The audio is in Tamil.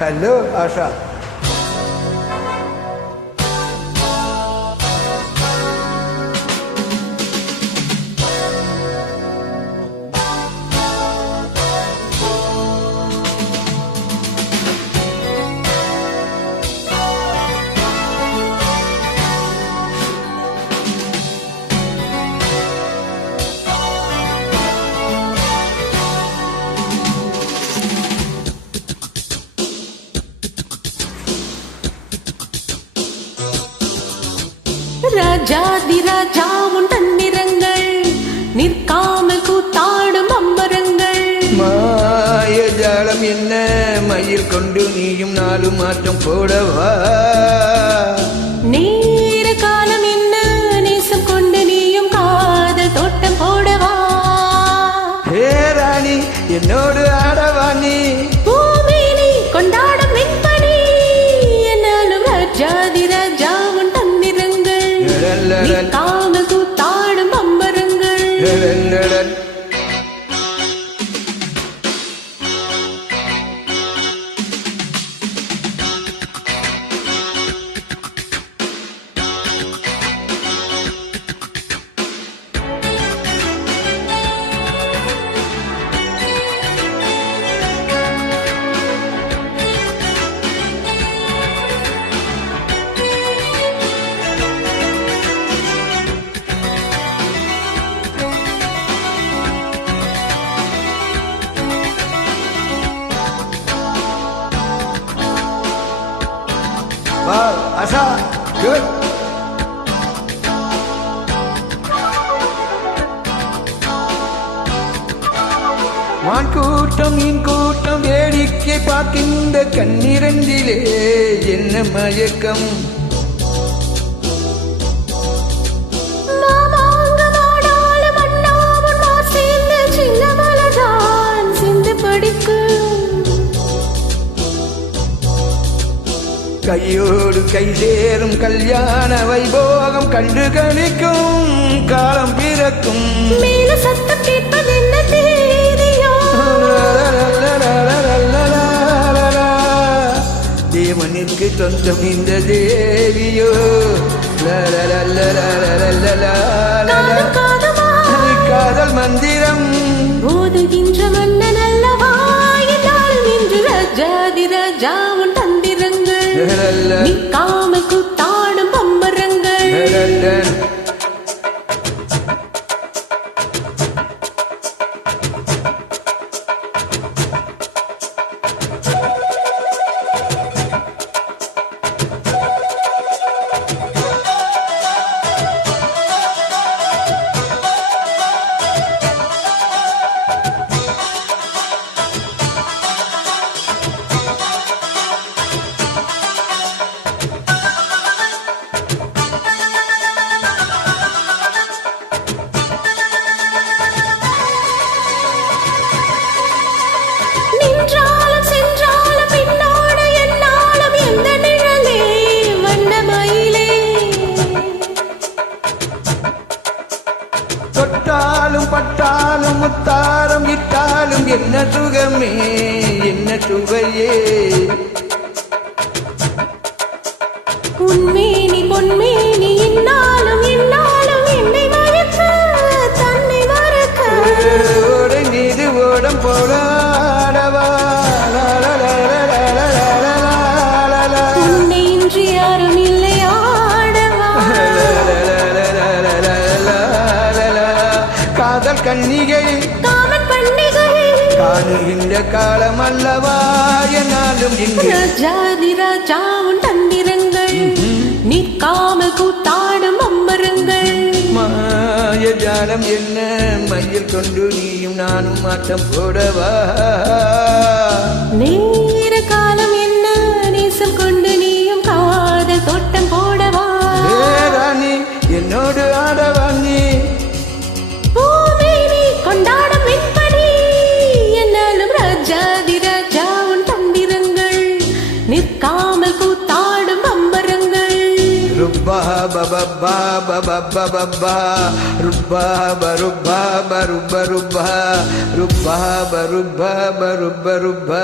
ஹலோ ஆஷா. ராஜாதிராஜா உன் தந்திரங்கள் நிற்காமல் கூத்தாடும் அம்பரங்கள். மாயஜாலம் என்ன மயில் கொண்டு நீயும் நாலு மாற்றம் போடவா. நேர காலம் என்ன நேசம் கொண்டு நீயும் காதல் தோட்டம் போடவா. ஹே ராணி என்னோடு ஆடவாணி பூமினி கொண்டாடும் வெண்பனி என்னாலும் ராஜாதிராஜா உன் தந்திரங்கள் நிற்காமல் கூத்தாடும் அம்பரங்கள். Wow, Asha, good. மான் கூட்டம் மீன் கூட்டம் வேடிக்கை பார்க்கின்ற கண்ணிரண்டிலே என்ன மயக்கம். கையோடு கை சேரும் கல்யாண வைபோகம் கண்டு கணிக்கும் காலம் பிறக்கும். மேல சத்தம் கேட்பது என்ன தேதியோ. தேவனுக்கு சொந்தம் இந்த தேவியோ. காதல் மந்திரம் போதுகின்ற மன்னன் அல்லவா என்றாலும் இன்று ராஜாதிராஜா உன் தந்திரங்கள் நிற்காமல் கூத்தாடும் பம்பரங்கள். தொட்டாலும் பட்டாலும் முத்தாரம் இட்டாலும் என்ன சுகமே என்ன சுவையே. உன்மேனி பொன்மேனி இன்னாலும் இன்னாலும் என்னை மறக்க தன்னை மறக்க. ஓடை மீது ஓடம் போடாடவா. உன்னை இன்றி யாரும் இல்லை ஆடவா. காதல் கன்னிகை காமன் பண்டிகை காணுகின்ற காலம் அல்லவா என்னாலும் இங்கு. ராஜாதிராஜா உன் தந்திரங்கள் நிற்காமல் கூத்தாடும் அம்பரங்கள். மாயஜாலம் என்ன மயில் கொண்டு நீயும் நானும் மாட்டம் போடவா. நேர காலம் என்ன நேசம் கொண்டு நீயும் காதல் தோட்டம் போடவா. ராணி என்னோடு ஆடவாணி பூமினி கொண்டாடும் வெண்பனி என்னாலும் ராஜாதிராஜா உன் தந்திரங்கள் நிற்காமல் கூத்தாடும் அம்பரங்கள். ருப்பா பபப்பா பபப்பா ருப்பா பருப்பா பருப்ப ருப்பா ருப்பா பருப்பா பருப்ப ருப்பா.